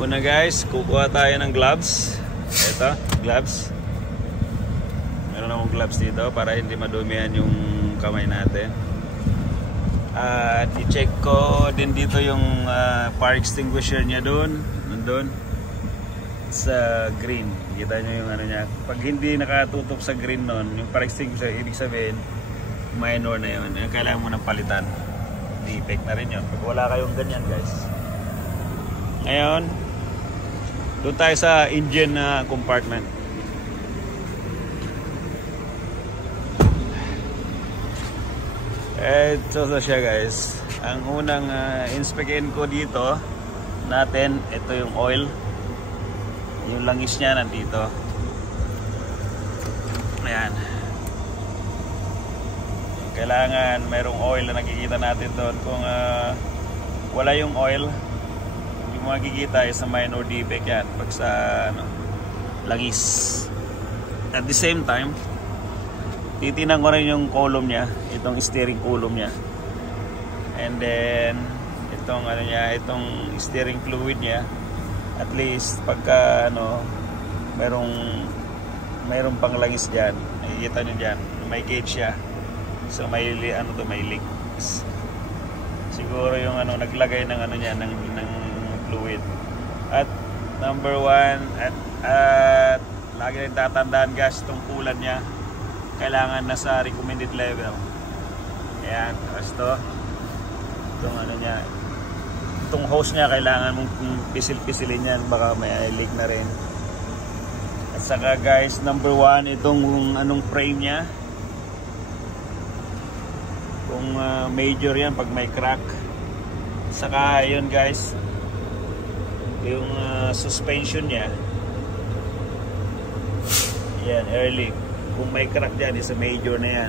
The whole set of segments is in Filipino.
Una guys, kukuha tayo ng gloves. Ito, gloves. Meron akong gloves dito para hindi madumihan yung kamay natin. At i-check ko din dito yung fire extinguisher niya doon, nandun sa green. Kita nyo yung ano niya. Pag hindi nakatutok sa green nun, yung fire extinguisher, ibig sabihin minor na yun. Yung kailangan mo ng palitan. Defect na rin yun. Pag wala kayong ganyan guys. Ngayon, doon tayo sa engine compartment. Ito na siya guys. Ang unang inspectin ko dito natin, ito yung oil. Yung langis niya nandito. Ayan. Kailangan mayroong oil na nakikita natin doon. Kung wala yung oil, makikita is a minor defect yan pag sa langis. At the same time, titinan ko rin yung column niya, itong steering column niya, and then itong itong steering fluid niya. At least pagka mayroong pang langis diyan, nakikita niyo diyan, may gauge siya, so may may leak. Siguro yung naglagay ng niya ng fluid. At number one, at lagi rin tatandaan guys, itong kulan niya kailangan nasa recommended level. Ayan, tapos itong niya, itong hose niya kailangan mong pisil-pisilin yan, baka may leak na rin. At saka guys, number one, itong frame niya, kung major yan pag may crack. Saka yun guys, yung suspension niya, yan, air leak. Kung may crack dyan, is a major na yan.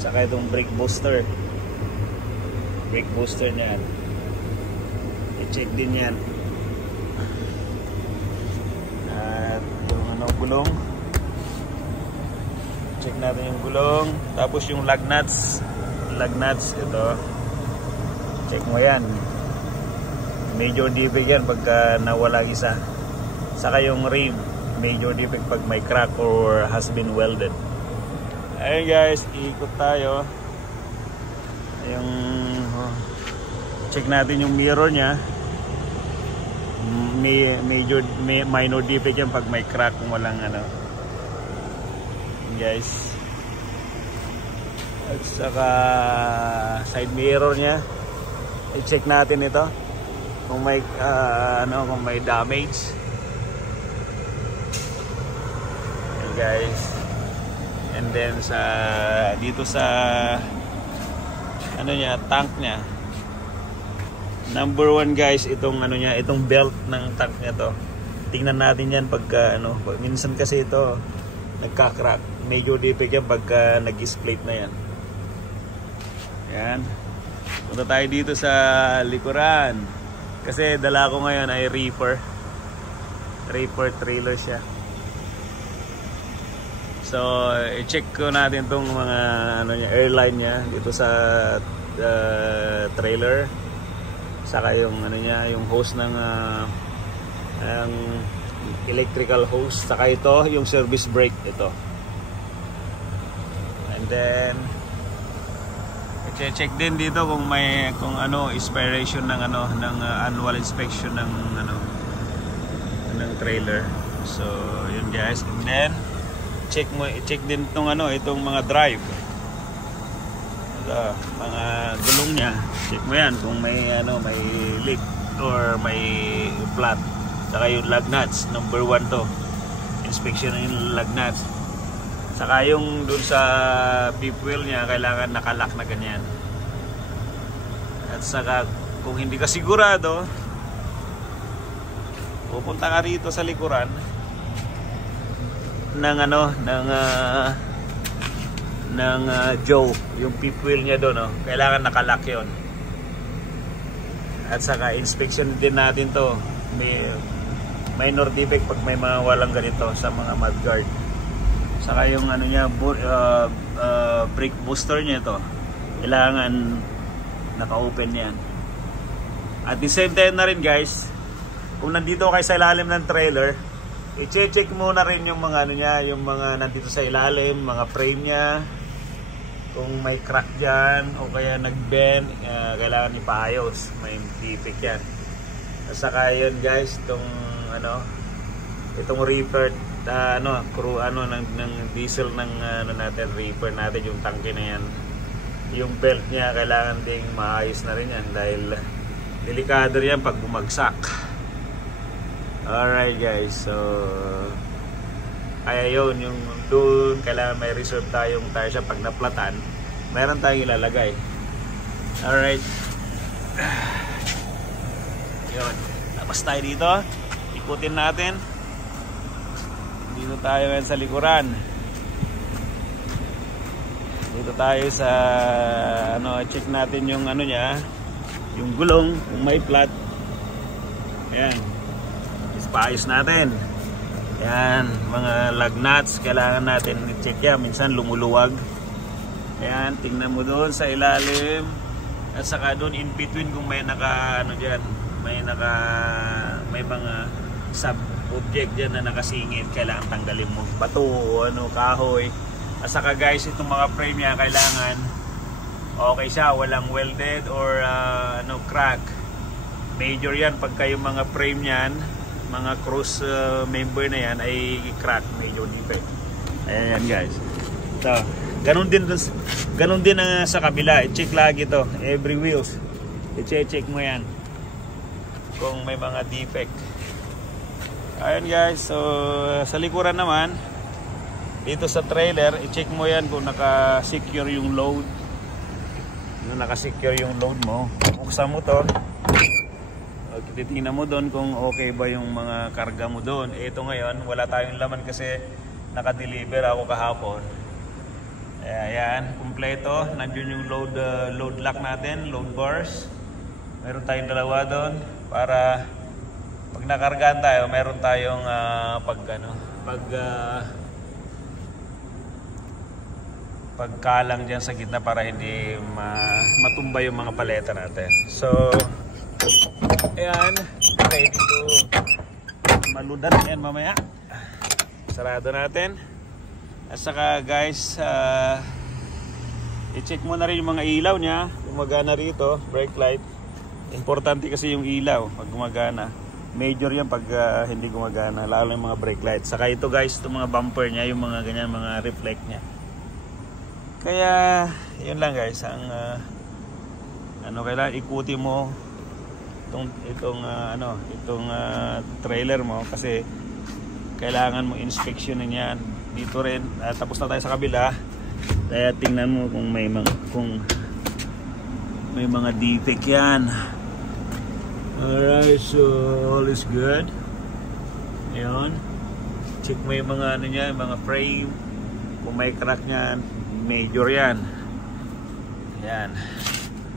Saka itong brake booster niyan, i-check din yan. At yung gulong, check natin yung gulong. Tapos yung lug nuts, ito, check mo yan. Major defect yan pagka nawala isa. Saka yung rim, major defect pag may crack or has been welded. Ayun guys, iikot tayo. Yung check natin yung mirror nya. Minor defect yan pag may crack, kung walang guys. At saka side mirror nya, i-check natin ito kung may kung may damage. Okay guys. And then dito sa tank niya. Number one guys, itong itong belt ng tank niya to. Tingnan natin yan pagka minsan kasi ito nagka-crack. Major defect yan pagka nag-split na yan. Yan. Punta tayo dito sa likuran. Kasi dala ko ngayon ay reefer trailer siya. So i-check ko natin tong mga airline niya dito sa trailer. Saka yung yung hose ng electrical hose. Saka ito yung service brake ito. And then check din dito kung may expiration ng annual inspection ng ng trailer. So yun guys. And then check din itong mga drive. Mga gulong niya. Check mo yan kung may may leak or may flat. Saka yung lug nuts, number one to. Inspection yung lug nuts. Saka yung dun sa fifth wheel niya, kailangan nakalock na ganyan. At saka kung hindi ka sigurado, pupunta ka rito sa likuran ng Joe, yung fifth wheel niya doon, kailangan nakalock yun. At saka inspection din natin to, may minor defect pag may mga walang ganito sa mga mudguard. Saka yung brake booster niya ito, kailangan naka-open yan. At the same time na rin guys, kung nandito kayo sa ilalim ng trailer, i-check muna rin yung mga ano niya, yung mga nandito sa ilalim, mga frame niya. Kung may crack dyan o kaya nag-bend, kailangan ipaayos, may defect yan. At saka yun guys, itong reefer ng diesel ng natin, reefer natin, yung tangke na yan, yung belt niya kailangan ding maayos na rin yan dahil delikado yan pag bumagsak. Alright guys, so kaya yun, yung doon kailangan may reserve tayong tire siya pag naplatan, meron tayong ilalagay. Alright, yun, labas tayo dito, ikutin natin. Dito tayo ngayon sa likuran. Dito tayo sa check natin yung niya, yung gulong, kung may flat. Ayan, ispaayos natin. Ayan, mga lug nuts kailangan natin i-check yan, minsan lumuluwag. Ayan, tingnan mo doon sa ilalim at saka doon in between kung may dyan, may mga sub object dyan na nakasingit, kailangan tanggalin mo, bato, kahoy. At saka guys, itong mga frame niya kailangan okay siya, walang welded or crack. Major yan pagka yung mga frame niyan, mga cross member na yan ay crack, major defect. Ayan guys. So, ganun din sa kabila, i-check lagi to, every wheels. I-check mo yan kung may mga defect. Ayan guys, so sa likuran naman, dito sa trailer, i-check mo yan kung naka-secure yung load. Naka-secure yung load mo. Buksan mo to. Titingnan mo doon kung okay ba yung mga karga mo doon. Ito ngayon, wala tayong laman kasi naka-deliver ako kahapon. Ayan, kumpleto. Nandiyon yung load lock natin, load bars. Meron tayong dalawa doon para pag nakargaan tayo, meron tayong pagkalang dyan sa gitna para hindi matumba yung mga paleta natin. So, ayan, ready to maludan yan mamaya. Sarado natin. At saka guys, i-check mo na rin yung mga ilaw niya, gumagana rito, brake light. Importante kasi yung ilaw pag gumagana. Major yan pag hindi gumagana, lalo yung mga brake light. Saka ito guys, itong mga bumper niya, yung mga ganyan, mga reflect niya. Kaya yun lang guys, ang kailangan ikuti mo itong trailer mo kasi kailangan mo inspeksyonin yan dito rin. Tapos na tayo sa kabila, kaya tingnan mo kung may mga defect yan. Alright, so all is good. Ayan, check mo yung mga niya, mga frame, kung may crack nyan, major yan. Ayan,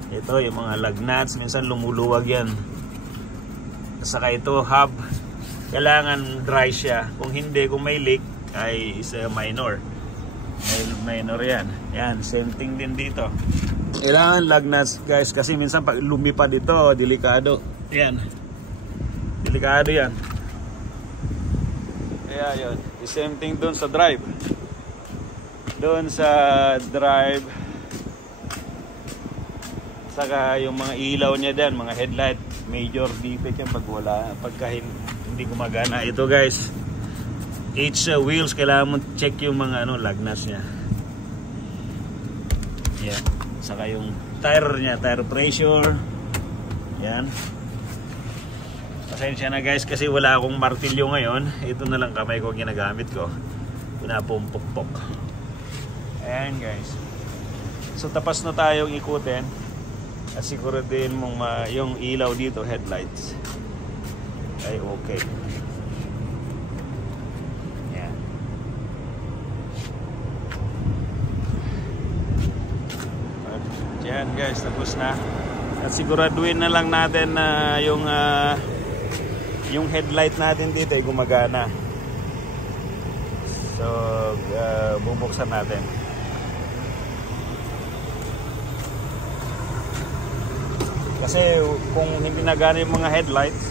ito yung mga lug nuts, minsan lumuluwag yan. Saka ito hub, kailangan dry siya. Kung hindi, kung may leak ay isa minor yan. Yan, same thing din dito. Kailangan lug nuts guys, kasi minsan pag lumipad ito, delikado. Yan, delikado yan. Kaya yun, the same thing doon sa drive. Doon sa drive, saka yung mga ilaw niya dyan, mga headlight, major defect yan pagka hindi gumagana. Ito guys, each wheels kailangan mo check yung mga lug nuts niya. Yan, saka yung tire niya, tire pressure. Yan. Pasensya na guys kasi wala akong martilyo ngayon. Ito na lang kamay ko ginagamit ko. Pinapumpok-pok. Ayan guys. So tapas na tayong ikutin. At siguro din mong yung ilaw dito, headlights, ay okay. Yan. Yan guys, tapos na. At siguraduhin na lang natin na yung headlight natin dito ay gumagana. So bubuksan natin. Kasi kung hindi nagana yung mga headlights,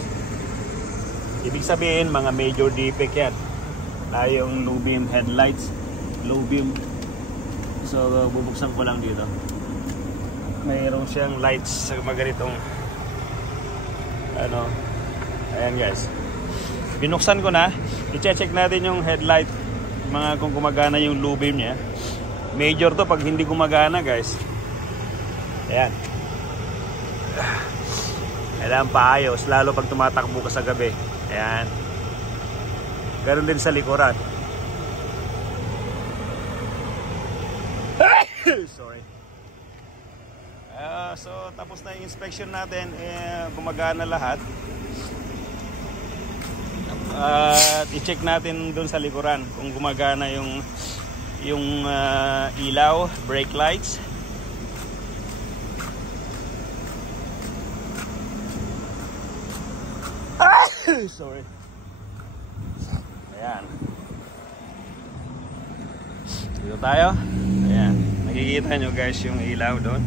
Ibig sabihin mga major defect yan. Yung low beam headlights, low beam. So bubuksan ko lang dito. Mayroon siyang lights sa maganitong ano. Ayan guys. Binuksan ko na. I-check natin yung headlight, mga kung gumagana yung low beam niya. Major to pag hindi gumagana guys. Ayan. Kailangan paayos, lalo pag tumatakbo ka sa gabi. Ayan. Ganoon din sa likuran. Sorry. So tapos na yung inspection natin. Gumagana lahat. At i-check natin dun sa likuran kung gumagana yung ilaw, brake lights. Sorry. Ayan. Dito tayo. Ayan. Nakikita nyo guys yung ilaw doon.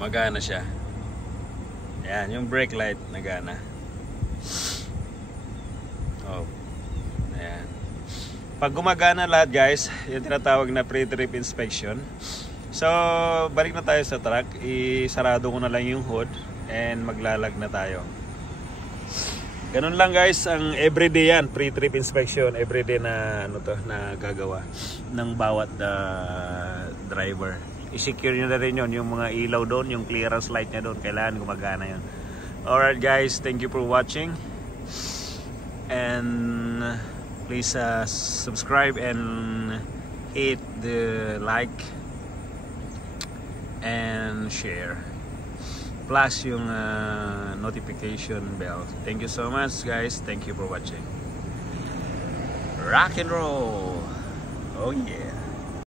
Magana siya. Ayan. Yung brake light nagana. Oh. Ayan. Pag gumagana lahat guys, yung tinatawag na pre-trip inspection. So, balik na tayo sa truck. Isarado ko na lang yung hood. And maglalag na tayo. Ganun lang guys, ang everyday yan, pre-trip inspection, everyday na ano to, na gagawa ng bawat driver. I-secure nyo na rin yun, yung mga ilaw doon, yung clearance light niya doon, kailangan gumagana yun. Alright guys, thank you for watching. And please subscribe and hit the like and share. Plus yung notification bell. Thank you so much guys. Thank you for watching. Rock and roll. Oh yeah.